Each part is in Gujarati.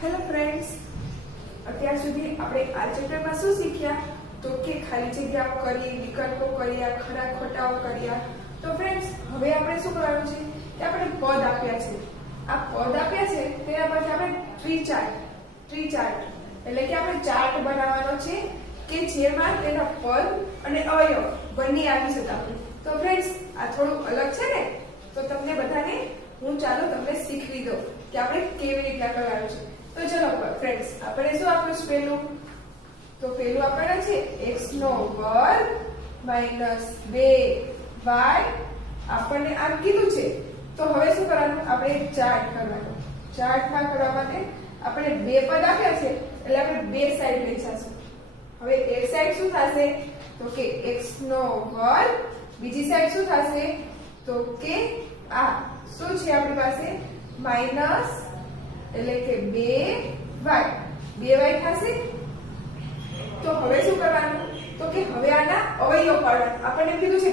હેલો ફ્રેન્ડ્સ, અત્યાર સુધી આપણે આ ચેપ્ટરમાં શું શીખ્યા? તો કે ખાલી જગ્યાઓ કરી, વિકલ્પો કર્યા, ખરા ખોટાઓ કર્યા. તો ફ્રેન્ડ્સ, હવે આપણે શું કરવાનું છે કે આપણે પદ આપ્યા છે. આ પદ આપ્યા છે તેના પરથી આપણે ટ્રી ચાર્ટ એટલે કે આપણે ચાર્ટ બનાવવાનો છે કે જેમાં તેના પદ અને અવયવ બંને આવી જતા હોય. તો ફ્રેન્ડ્સ, આ થોડું અલગ છે ને, તો તમને બધાને હું ચાલો તમને શીખવી દઉં કે આપણે કેવી રીતના કરવાનું છે. તો ચલો ફ્રેન્ડ્સ, આપણે શું આપ્યું છે પહેલું? તો પહેલું આપણને છે x નો વર્ગ માઈનસ 2y આપણને આમ કીધું છે. તો હવે શું કરવાનું? આપણે ચાર્ટ કરવાનો. ચાર્ટમાં કરવા માટે આપણે બે પદ આપ્યા છે એટલે આપણે બે સાઈડ લઈ જશું. હવે એક સાઈડ શું થશે? તો કે x નો વર્ગ, બીજી સાઈડ શું થશે? તો કે આ શું છે આપણી પાસે? માઈનસ એટલે કે 2y થશે. તો હવે શું કરવાનું? તો કે હવે આના અવયવ પાડવાના. આપણને કીધું છે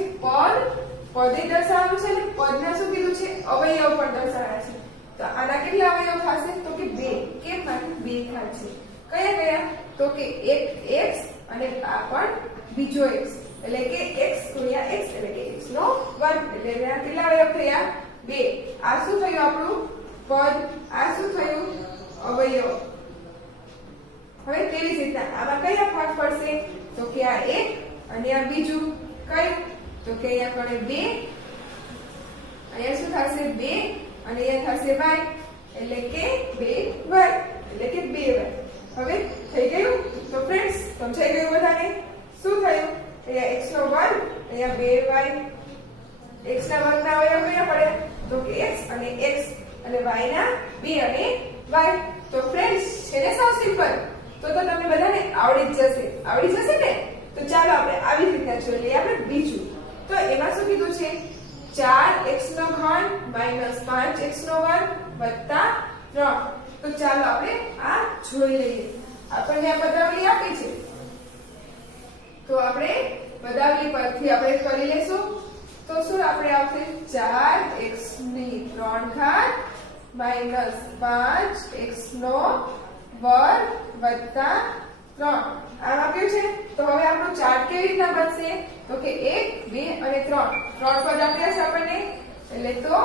પદે દર્શાવવાનું છે અને પદના શું કીધું છે? અવયવ પણ દર્શાવવાના છે. તો આના કેટલા અવયવ થશે? તો કે 2. કેમ? માટે 2 થશે. કયા કયા? તો કે એક x અને આ પણ બીજો x એટલે કે x ગુણ્યા x એટલે કે x નો વર્ગ એટલે એના કેટલા અવયવ થયા? 2. આ શું થયું આપણું? પદ. આ શું થયું? અવયવ. હવે તેવી જ રીતના આમાં કયા ભાગ પડશે? તો કે આ એક અને આ બીજું. કઈ? તો કે અહીંયા પડે 2, અહીંયા શું થશે? 2 અને અહીંયા થશે y એટલે કે 2y એટલે કે 2y. હવે થઈ ગયું? તો ફ્રેન્ડ્સ, સમજાઈ ગયું બધાને? શું થયું? અહીંયા x નો વર્ગ, અહીંયા 2y. x ના વર્ગના અવયવ કયા પડ્યા? તો કે x અને x અને y ના 2 અને y. તો ફ્રેન્ડ્સ, છે ને સાવ સિમ્પલ? તો તમને બધાને આવડી જશે ને? તો ચાલો આપણે આવી રીતના જોઈ લઈએ. આપણે બીજું તો એમાં શું કીધું છે? 4x નો ઘન માઈનસ 5x નો વર્ગ વત્તા 3. તો ચાલો આપણે આ જોઈ લઈએ. આપણને આ પદાવલી આપી છે તો આપણે પદાવલી પરથી આપણે કરી લેશું. તો શું આપણે આવશે? 4x ની 3 ઘાત માઈનસ 5x નો વર્ગ વત્તા 3. આમ આપ્યું છે. તો હવે આપણો ચાર્ટ કેવી રીતના બનશે? તો કે 1, 2 અને 3. 3 પદ આપ્યા છે આપણને એટલે તો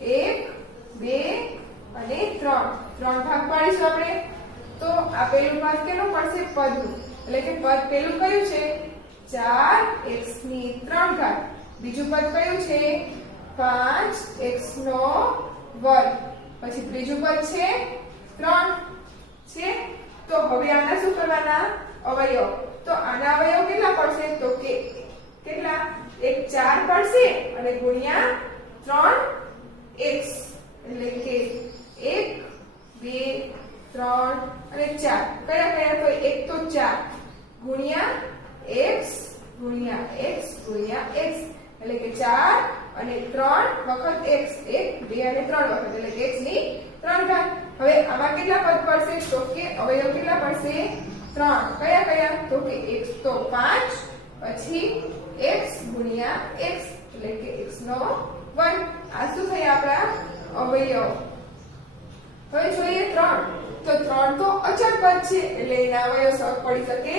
1, 2 અને 3. 3 ભાગ પાડીશું આપણે. તો આ પેલું ભાગ કેનો પડશે? પદનું. એટલે કે પદ પેલું કયું છે? 4x ની 3 ઘાત. બીજું પદ કયું છે? 5x નો વર્ગ. પછી ત્રીજું પદ છે 3 છે. તો હવે આના શું કરવાના? અવયવ. તો આના અવયવ કેટલા પડશે? તો કે કેટલા? એક 4 પડશે અને ગુણ્યા 3x એટલે કે 1, 2, 3 અને 4. કયા કયા? તો એક તો 4 ગુણ્યા x ગુણ્યા x ગુણ્યા x એટલે કે 4 અને 3 વખત x. 1, 2 અને 3 વખત એટલે કે x ની 3 ઘાત. હવે આમાં કેટલા પદ પડશે? તો કે અવયવ કેટલા પડશે? 3. કયા કયા? તો કે x તો 5 પછી x ગુણ્યા x એટલે કે x નો વર્ગ. આ શું થયા આપણા અવયવ? હવે જોઈએ 3. તો 3 તો અચળ પદ છે એટલે એના અવયવ સહ પડી શકે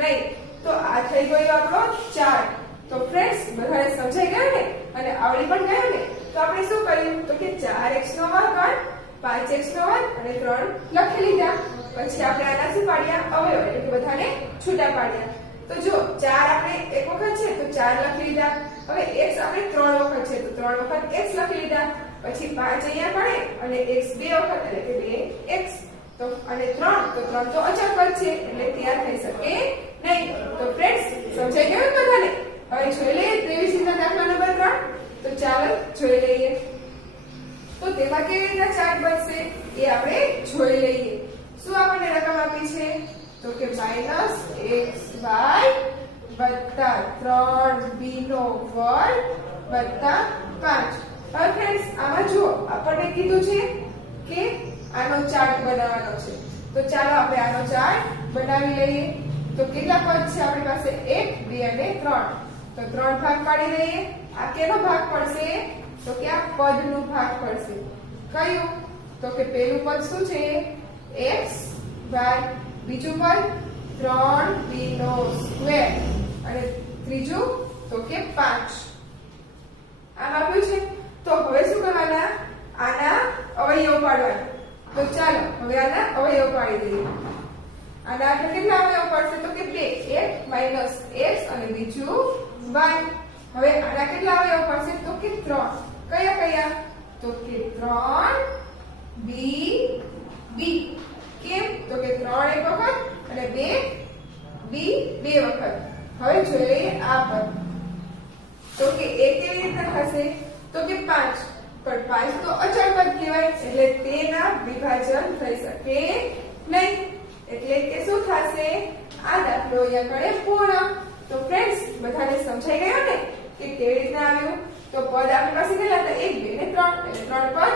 નહીં. તો આ થઈ ગયો આપણો ચાર્ટ. તો ફ્રેન્ડ્સ, બધાને સમજાઈ ગયું ને અને આવડી પણ ગયું ને? તો આપણે શું કર્યું? તો કે 4x નો વર્ગ 5x નો વર્ગ અને 3 લખી લીધા. પછી આપણે આના શું પાડ્યા? અવયવ એટલે કે બધાને છૂટા પાડ્યા. તો જો 4 આપણે એક વખત છે તો 4 લખી લીધા. હવે x આપણે 3 વખત છે તો 3 વખત x લખી લીધા. પછી 5 અહીંયા પડે અને x 2 વખત એટલે કે 2x. તો અને 3 તો 3 તો અચળ પદ છે એટલે ત્યાં થઈ શકે નહીં. તો ફ્રેન્ડ્સ, સમજાઈ ગયું બધાને? હવે જોઈ લઈએ 23 ના દાખલા નંબર 3. તો ચાલો જોઈ લઈએ. તો તેમાં કેવી રીતના ચાર્ટ બનશે એ આપણે જોઈ લઈએ. શું આપણને રકમ આપી છે? તો કે માઈનસ xy વત્તા 3b નો વર્ગ વત્તા 5. હવે ફ્રેન્ડ્સ, આમાં જો આપણને કીધું છે કે આનો ચાર્ટ બનાવવાનો છે. તો ચાલો આપણે આનો ચાર્ટ બનાવી લઈએ. તો કેટલા પદ છે આપણી પાસે? 1, 2 અને 3. તો 3 ભાગ પાડી લઈએ. આ કેનો ભાગ પડશે? તો કે આ પદનો ભાગ પડશે. કયું? તો કે પેલું પદ શું છે? x y, બીજું પદ 3b નો સ્ક્વેર અને ત્રીજું તો કે 5. આમ આપ્યું છે. તો હવે શું કરવાના? આના અવયવ પાડવાના. તો ચાલો હવે આના અવયવ પાડી દઈએ. આના આપણે કેટલા અવયવ પડશે? તો કે 2. એક માઈનસ x અને બીજું y. હવે આના કેટલા અવયવ પડશે? તો કે 3. કયા કયા? તો કે 3b b. કેમ? તો કે 3 એક વખત અને 2b 2 વખત. હવે જોઈ લઈએ આ પદ. તો કે એ કેવી રીતના થશે? તો કે 5. પણ 5 તો અચળ પદ કહેવાય એટલે તેના વિભાજન થઈ શકે નહીં. એટલે કે શું થશે? આ દાખલો અહીંયા કણે પૂર્ણ. તો ફ્રેન્ડ્સ બધાને સમજાઈ ગયો ને કે કેવી રીતના આવ્યું? તો પદ આપણી પાસે કેટલા હતા? 1 2 ને 3 એટલે 3 પદ.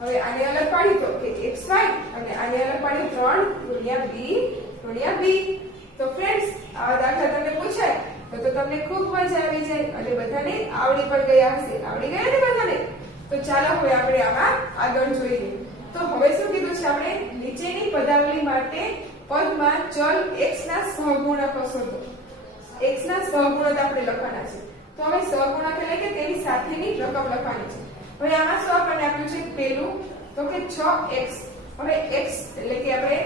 હવે આને અલગ પાડી તો કે xy અને આને અલગ પાડી 3 ગુણ્યા b. તો ફ્રેન્ડ્સ આવા દાખલા તમને પૂછાય તો તમને ખૂબ મજા આવી જાય અને બધાને આવડી પણ ગયા હશે. આવડી ગયા ને બધાને? તો ચાલો હવે આપણે આમાં આગળ જોઈએ. તો હવે શું કીધું છે? આપણે નીચેની પદાવલી માટે પદમાં ચલ x ના સહગુણકો શોધો. x ના સહગુણક આપણે લખવાના છે. તો હવે સહગુણક એટલે કે તેની સાથેની રકમ લખવાની છે. હવે આમાં શું આપણને આપ્યું છે? પેલું તો કે 6x. હવે x એટલે કે આપણે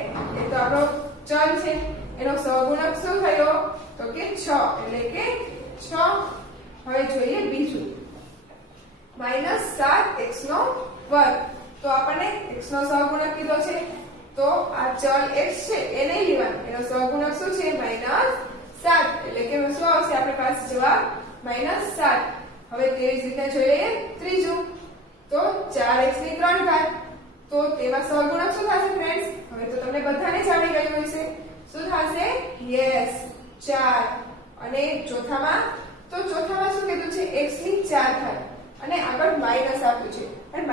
એ તો આપણો ચલ છે એનો સહગુણક શું થયો? તો કે 6 એટલે કે 6. હવે જોઈએ બીજું -7x નો વર્ગ. તો આપણને x નો સહગુણક કીધો છે તો આ ચલ x છે એ નહીં લેવાનો. એનો સહગુણક શું છે? -7 એટલે કે શું આવશે આપણી પાસે જવાબ? -7. હવે તેવી જ રીતે જોઈએ ત્રીજું તો 4x ની 3 ઘાત. તો તેમાં સહગુણક શું થશે ફ્રેન્ડ્સ? હવે તો તમને બધાને જ આવડી ગયું હશે. શું થશે? યસ 4. અને ચોથામાં શું કીધું છે? x ની 4 ઘાત અને આગળ માઈનસ આપ્યું છે અને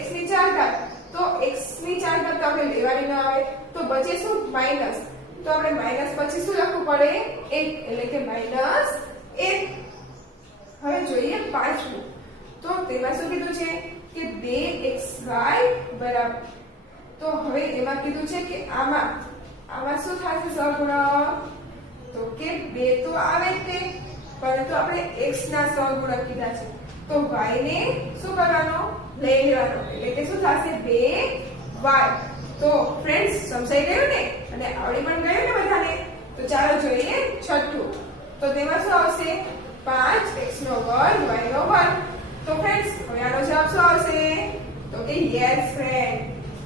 -x ની 4 ઘાત. તો x ની 4 ઘાત તો આપણે લેવાની ન આવે તો બચે શું? માઈનસ. તો આપણે માઈનસ પછી શું લખવું પડે? 1 એટલે કે -1. હવે જોઈએ પાંચમું. તો તેમાં શું કીધું છે? કે 2xy બરાબર. તો હવે એમાં કીધું છે કે આમાં શું થશે સહગુણક? તો કે 2 તો આવે જ તે, પરંતુ આપણે x ના સહગુણક કીધા છે તો y ને શું કરવાનો? લઈ લેવાનો. એટલે કે શું થશે? 2y. તો ફ્રેન્ડ્સ સમજાઈ ગયું ને અને આવડી પણ ગયું ને બધાને? તો ચાલો જોઈએ છઠ્ઠું. તો તેમાં શું આવશે? 5x નો વર્ગ y નો વર્ગ. તો ફ્રેન્ડ્સ હવે આનો જવાબ શું આવશે? તો કે યસ ફ્રેન્ડ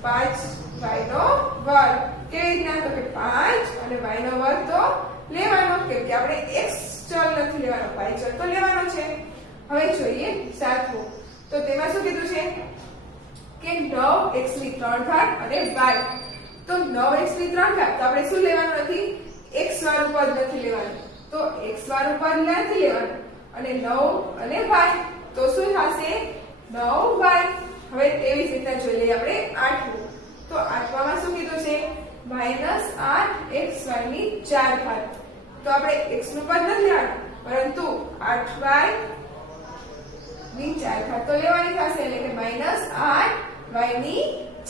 5y નો વર્ગ. કેવી રીતના? તો કે 5 અને y નો વર્ગ તો લેવાનો કેમ કે આપણે x ચલ નથી લેવાનો, y ચલ તો લેવાનો છે. હવે જોઈએ સાતમું. તો તેમાં શું કીધું છે? કે 9x ની 3 ઘાત અને y. તો 9x ની 3 ઘાત તો આપણે શું લેવાનું નથી? x વાળું પદ નથી લેવાનું. તો x વાળું પદ નથી લેવાનું અને 9 અને y તો શું થશે? 9y. હવે તેવી જ રીતના જોઈ લઈએ આપણે આઠમું. તો આઠમામાં શું કીધું છે? -8xy ની 4 ઘાત. તો આપણે x નું પદ નથી લેવાનું પરંતુ 8y ની 4 ઘાત તો લેવાની થશે એટલે કે -8y ની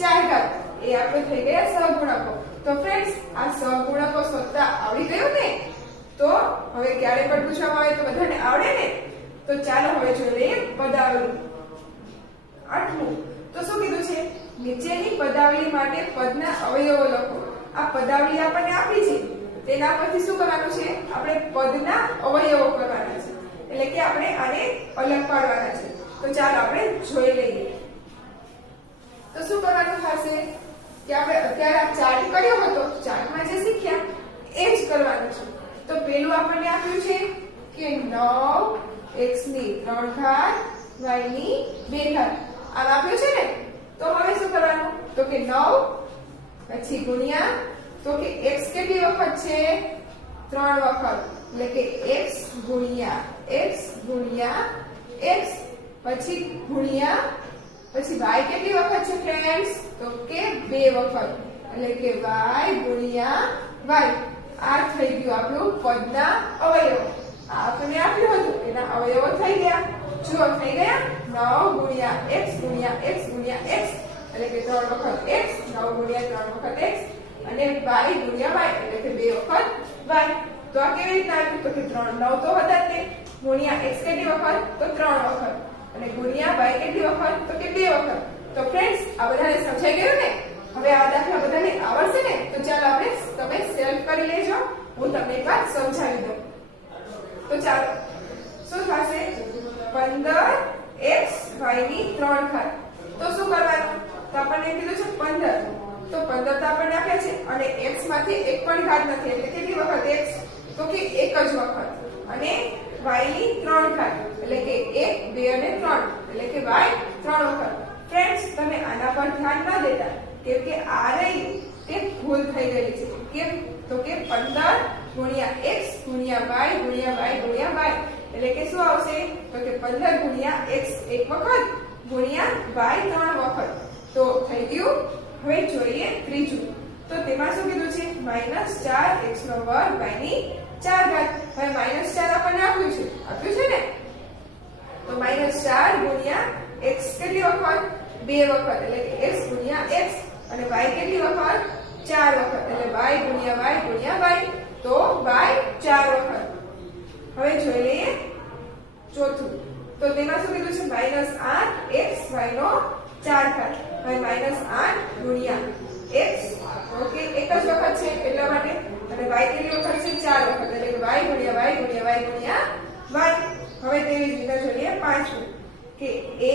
4 ઘાત. એ આપણે થઈ ગયા સહગુણકો. તો ફ્રેન્ડ્સ આ સહગુણકો શોધતા આવડી ગયું ને? તો હવે ક્યારે પણ પૂછવામાં આવે તો બધાને આવડે ને? તો ચાલો હવે જોઈ લઈએ પદાવલી. આઠમું. તો શું કીધું છે? નીચેની પદાવલી માટે પદના અવયવો લખો. આ પદાવલી આપણને આપી છે તેના પરથી શું કરવાનું છે? આપણે પદના અવયવો કરવાના છે. એટલે કે આપણે આને અલગ પાડવાના છે. તો ચાલો આપણે જોઈ લઈએ. તો શું કરવાનું થશે? કે આપણે અત્યારે આ ચાર્ટ કર્યો હતો, ચાર્ટમાં જે શીખ્યા એ જ કરવાનું છે. તો પેલું આપણને આપ્યું છે કે 9x ની 3 ઘાત y ની 2 ઘાત. આમ આપ્યું છે ને? તો હવે શું કરવાનું? તો કે 9 પછી ગુણ્યા તો કે x કેટલી વખત છે? 3 વખત. એટલે કે x ગુણ્યા x પછી ગુણ્યા પછી y કેટલી વખત છે ફ્રેન્ડ્સ? તો કે 2 વખત. એટલે કે y ગુણ્યા y. આ થઈ ગયું આપણું પદના અવયવો. આ આપણે આપ્યું હતું એના અવયવો થઈ ગયા. જુઓ થઈ ગયા 9 ગુણ્યા x ગુણ્યા x ગુણ્યા x એટલે કે 3 વખત x 9 ગુણ્યા 3 વખત x અને y ગુણ્યા y એટલે કે 2 વખત y. તો આ કેવી રીતના આવ્યું તો કે 3 9 તો હતા તે ગુણ્યા x કેટલી વખત તો 3 વખત અને ગુણ્યા y કેટલી વખત તો કે 2 વખત. તો ફ્રેન્ડ્સ આ બધાને સમજાઈ ગયું ને? હવે આ દાખલા બધાને આવડશે ને? તો ચાલો આપણે તમે સેલ્ફ કરી લેજો, હું તમને એક વાર સમજાવી દઉં. તો ચાલો શું થશે 15x y ની 3 ઘાત. તો શું કરવાનું? તો આપણને કીધું છે 15, તો 15 તો આપણને આપ્યા છે અને x માંથી એક પણ ઘાત નથી એટલે કેટલી વખત x તો કે એક જ વખત અને y ની 3 ઘાત એટલે કે 1 2 અને 3 એટલે કે y 3 વખત. ફ્રેન્ડ્સ તમે આના પર ધ્યાન ન દેતા કેમ કે આ રહી તે ભૂલ થઈ ગયેલી છે. કેમ તો કે 15 ગુણ્યા x ગુણ્યા y ગુણ્યા y ગુણ્યા y એટલે કે શું આવશે તો કે 15 ગુણ્યા x એક વખત ગુણ્યા y 3 વખત. તો થઈ ગયું. હવે જોઈએ ત્રીજું. તો તેમાં શું કીધું છે -4x નો વર્ગ y ની 4 ઘાત. હવે -4 આપણને આપ્યું છે ને? તો -4 ગુણ્યા x કેટલી વખત 2 વખત એટલે કે x ગુણ્યા x અને y કેટલી વખત 4 વખત એટલે y ગુણ્યા y ગુણ્યા y. તો y 4 વખત. હવે જોઈ લઈએ ચોથું. તો તેમાં શું કીધું છે -8x y નો 4 ઘાત. હવે -8 ગુણ્યા x ઓકે એક જ વખત છે એટલા માટે અને y કેટલી વખત છે 4 વખત એટલે કે y ગુણ્યા y ગુણ્યા y ગુણ્યા y. હવે તેવી જ રીતે જોઈએ પાંચમું કે a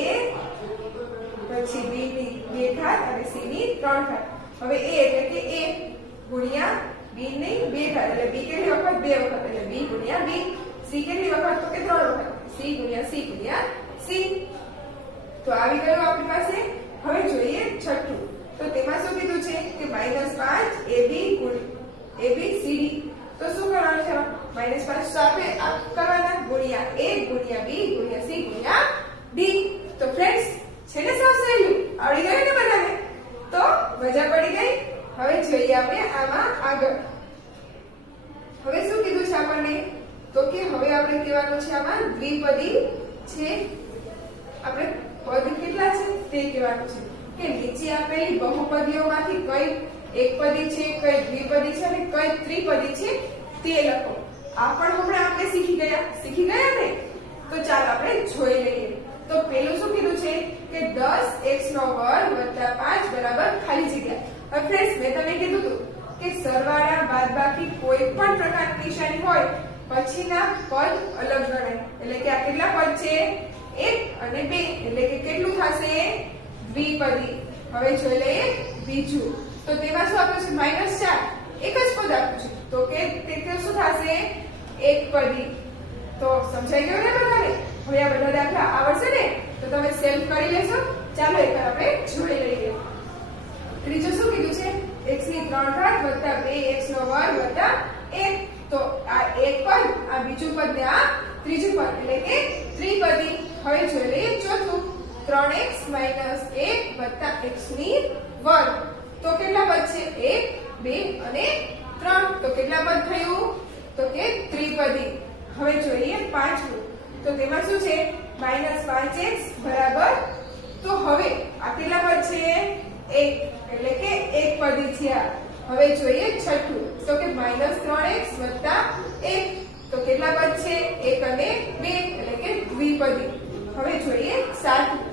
પછી b ની 2 ઘાત અને c ની 3 ઘાત. હવે a એટલે કે a ગુણ્યા b ની 2 ઘાત એટલે b કેટલી વખત 2 વખત એટલે b ગુણ્યા b. c કેટલી વખત તો કે 3 વખત c ગુણ્યા c ગુણ્યા c. તો આવી ગયું આપણી પાસે. હવે જોઈએ છઠ્ઠું. તો તેમાં શું કીધું છે કે -5 ab cd. તો શું કરવાનું છે? -5 તો આપણે કરવાના ગુણ્યા a ગુણ્યા b ગુણ્યા c ગુણ્યા d. તો ફ્રેન્ડ્સ છે ને સાવ સહેલું? આવડી ગયું ને બધાને? તો મજા પડી ગઈ. હવે જોઈએ આપણે આમાં આગળ. હવે શું કીધું છે આપણને તો કે હવે આપણે કહેવાનું છે આમાં દ્વિપદી છે. આપણે પદ કેટલા છે તે કહેવાનું છે કે નીચે આપેલી બહુપદીઓમાંથી કઈ એકપદી છે, કઈ દ્વિપદી છે અને કઈ ત્રિપદી છે તે લખો. આ પણ હમણાં આપણે શીખી ગયા ને? તો ચાલો આપણે જોઈ લઈએ. તો પેલું શું કીધું છે કે 10x નો વર્ગ વત્તા 5 બરાબર ખાલી જગ્યા. હવે ફ્રેન્ડ્સ મેં તમને કીધું હતું કે સરવાળા બાદબાકી કોઈ પણ પ્રકારની નિશાની હોય પછીના પદ અલગ ગણાય. એટલે કે આ કેટલા પદ છે 1 અને 2 એટલે કે કેટલું થશે દ્વિપદી. હવે જોઈ લઈએ બીજું. તો તેમાં શું આપ્યું છે -4 એક જ પદ આપ્યું છે તો કે તે શું થશે એકપદી. તો સમજાઈ ગયું ને બધાને? હવે આ બધા દાખલા આવડશે ને? તો તમે સેલ્ફ કરી લેશો. ચાલો એકવાર આપણે જોઈ લઈએ. ત્રીજું શું કીધું છે x ની 3 ઘાત વત્તા 2x નો વર્ગ વત્તા 1. તો આ એક પદ, આ બીજું પદ ને આ ત્રીજું પદ એટલે કે ત્રિપદી. હવે જોઈ લઈએ ચોથું. 3x - 1 વત્તા x ની વર્ગ. તો કેટલા પદ છે 1 2 અને 3. તો કેટલા પદ થયું તો કે ત્રિપદી. હવે જોઈએ પાંચમું. તો તેમાં શું છે -5x બરાબર. તો હવે આ કેટલા પદ છે 1 એટલે કે એકપદી છે આ. હવે જોઈએ છઠ્ઠું. તો કે -3x વત્તા 1. તો કેટલા પદ છે 1 અને 2 એટલે કે દ્વિપદી. હવે જોઈએ સાતમું.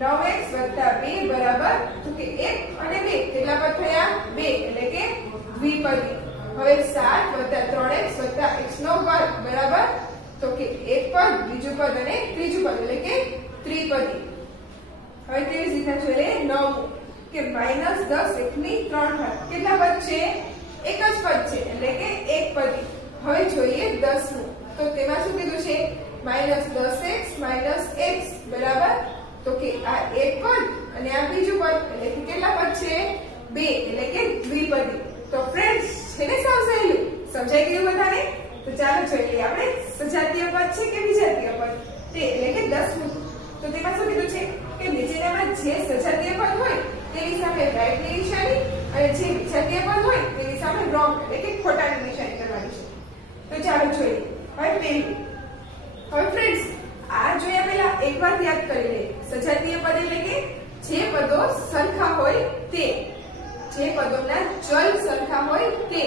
9x વત્તા 2 બરાબર તો કે 1 અને 2 કેટલા પદ થયા 2 એટલે કે દ્વિપદી. હવે 7 વત્તા 3x વત્તા x નો વર્ગ બરાબર તો કે એક પદ, બીજું પદ અને ત્રીજું પદ એટલે કે ત્રિપદી. હવે તેવી જ રીતે જોઈએ 9 કે -10 x ની 3 ઘાત. કેટલા પદ છે એક જ પદ છે એટલે કે એકપદી. હવે જોઈએ 10મું. તો તેમાં શું કીધું છે -10x - x બરાબર તો કે આ એક પદ અને આ બીજું પદ એટલે કે કેટલા પદ છે 2 એટલે કે દ્વિપદી. તો ફ્રેન્ડ્સ છે ને સાવ સહેલું? સમજાઈ ગયું બધાને? તો ચાલો જોઈ લઈએ આપણે સજાતીય પદ છે કે વિજાતીય પદ તે એટલે કે 10મું. તો તેમાં શું કીધું છે કે નીચેનામાં જે સજાતીય પદ હોય તેની સામે રાઈટ ની નિશાની અને જે વિજાતીય પદ હોય તેની સામે રોંગ એટલે કે ખોટાની નિશાની કરવાની છે. તો ચાલો જોઈએ. હવે પહેલું. હવે ફ્રેન્ડ્સ આ જોયા પહેલા એક વાત યાદ કરી લે. સજાતીય પદ એટલે કે જે પદો સરખા હોય તે. જે પદોના ચલ સરખા હોય તે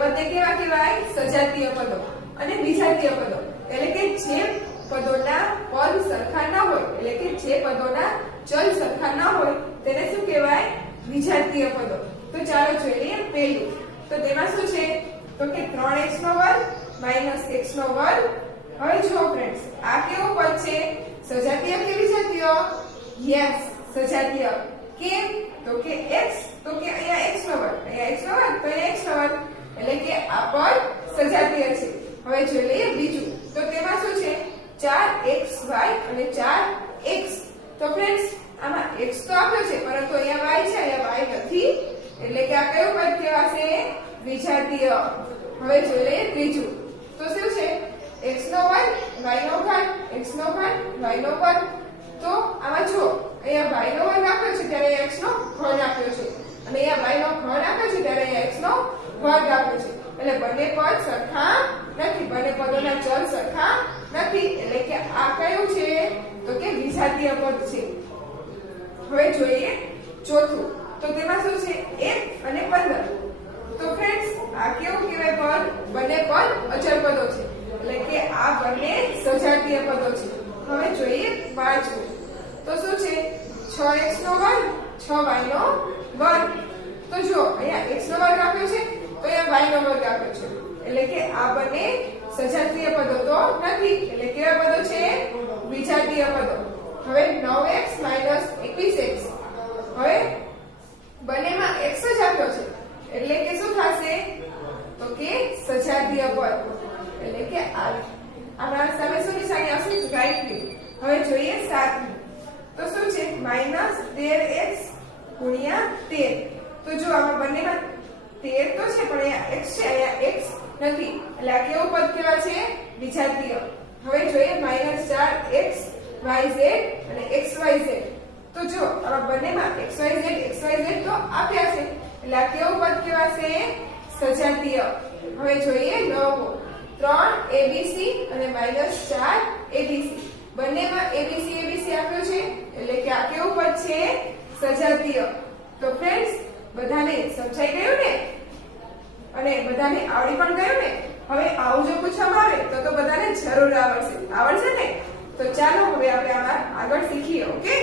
પદને કેવા કહેવાય? સજાતીય પદો. અને વિજાતીય પદો એટલે કે જે પદોના પદ સરખા ન હોય એટલે કે જે પદોના ચલ સરખા ન હોય તેને શું કહેવાય? વિજાતીય પદો. તો ચાલો જોઈ લઈએ પહેલું. તો તેમાં શું છે? તો કે 3x² - x². હવે જુઓ ફ્રેન્ડ્સ, આ કેવું પદ છે? સજાતીય કે વિજાતીય? યસ, સજાતીય. કેમ? તો કે x, તો કે અહીંયા x², અહીંયા x², તો અહીંયા x², એટલે કે આ પદ સજાતીય છે. હવે જોઈ લઈએ બીજું. તો તેમાં શું છે? 4xy અને 4x. તો ફ્રેન્ડ્સ, આમાં x તો આપ્યો છે પરંતુ અહીંયા y છે, અહીંયા y નથી, એટલે કે આ કયું પદ કહેવાશે? વિજાતીય. હવે જોઈ લઈએ ત્રીજું. તો શું છે? x², y², x², y². તો આમાં જો અહીંયા y નો વર્ગ આપ્યો છે ત્યારે x નો ઘન આપ્યો છે, અને અહીંયા y નો ઘન આપ્યો છે ત્યારે અહીંયા x નો વર્ગ આપ્યો છે. એટલે બંને પદ સરખા નથી, બંને પદોના ચલ સરખા નથી, એટલે કે આ કયું છે? તો કે વિજાતીય પદ છે. હવે જોઈએ ચોથું. તો તેમાં શું છે? 1 અને 15. તો ફ્રેન્ડ્સ, આ કેવું કહેવાય પદ? બંને પદ અચળ પદો છે, એટલે કે આ બંને સજાતીય પદો છે. હવે જોઈએ પાંચમું. તો શું છે? 6x², 6y². તો જો અહીંયા x નો વર્ગ આપ્યો છે, તો અહીંયા y નો વર્ગ આપ્યો છે, એટલે કે આ બંને સજાતીય પદો તો નથી, એટલે કેવા પદો છે? વિજાતીય પદો. હવે 9x - 21x. હવે બંનેમાં x જ આપ્યો છે, એટલે કે શું થશે? તો કે સજાતીય પદ, એટલે કે આના સામે શું નિશાની આવશે? રાઈટની. હવે જોઈએ સાતમું. તો શું છે? -13x * 13. તો જો આમાં બંનેમાં 13 તો છે પણ અહીંયા x છે, અહીંયા x નથી, એટલે આ કેવું પદ કેવા છે? વિજાતીય. હવે જોઈએ -4xyz અને xyz. તો જો આમાં બંનેમાં xyz તો આપ્યા છે, એટલે આ કેવું પદ કેવાશે? સજાતીય. હવે જોઈએ નવમું. 3abc અને -4abc. બંનેમાં abc આપ્યો છે, એટલે કે આ કેવું પદ છે? સજાતીય. તો ફ્રેન્ડ્સ, બધાને સમજાઈ ગયું ને? અને બધાને આવડી પણ ગયું ને? હવે આવું જો પૂછવામાં આવે તો બધાને જરૂર આવડશે ને? તો ચાલો હવે આપણે આમાં આગળ શીખીએ. ઓકે.